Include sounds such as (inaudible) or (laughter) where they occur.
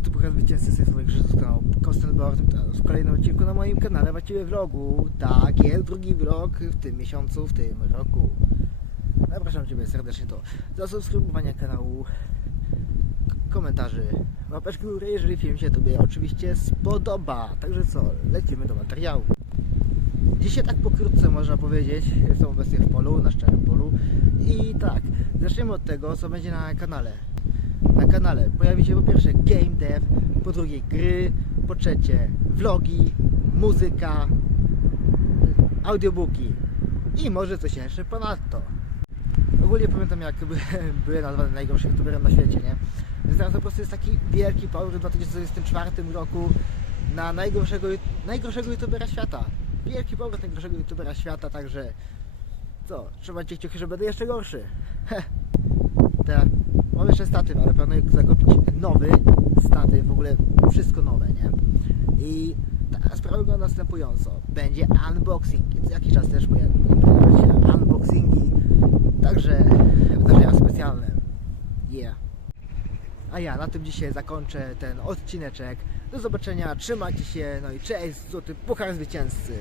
Puchar Zwycięzcy z swoich życiów kanału Kostenborn w kolejnym odcinku na moim kanale, właściwie vlogu. Tak, jest drugi vlog w tym miesiącu, w tym roku. Zapraszam Ciebie serdecznie do zasubskrybowania kanału, komentarzy, łapeczki jeżeli film się Tobie oczywiście spodoba. Także co, lecimy do materiału. Dzisiaj tak pokrótce można powiedzieć, jestem obecnie w polu, na szczerym polu i tak, zaczniemy od tego, co będzie na kanale. Na kanale pojawi się po pierwsze game dev, po drugie gry, po trzecie vlogi, muzyka, audiobooki i może coś jeszcze ponadto. Ogólnie pamiętam jak by, (laughs) byłem nazwany najgorszym youtuberem na świecie, nie? Więc teraz po prostu jest taki wielki powrót w 2024 roku na najgorszego, najgorszego youtubera świata. Wielki powrót najgorszego youtubera świata, także co, trzeba cię kciuki, że będę jeszcze gorszy. (laughs) Heh. Mam jeszcze statyw, ale planuję zakupić nowy statyw, w ogóle wszystko nowe, nie? I ta sprawa wygląda następująco. Będzie unboxing, co jakiś czas też się unboxingi, także wydarzenia specjalne. Yeah. A ja na tym dzisiaj zakończę ten odcineczek. Do zobaczenia, trzymajcie się, no i cześć, złoty puchar zwycięzcy.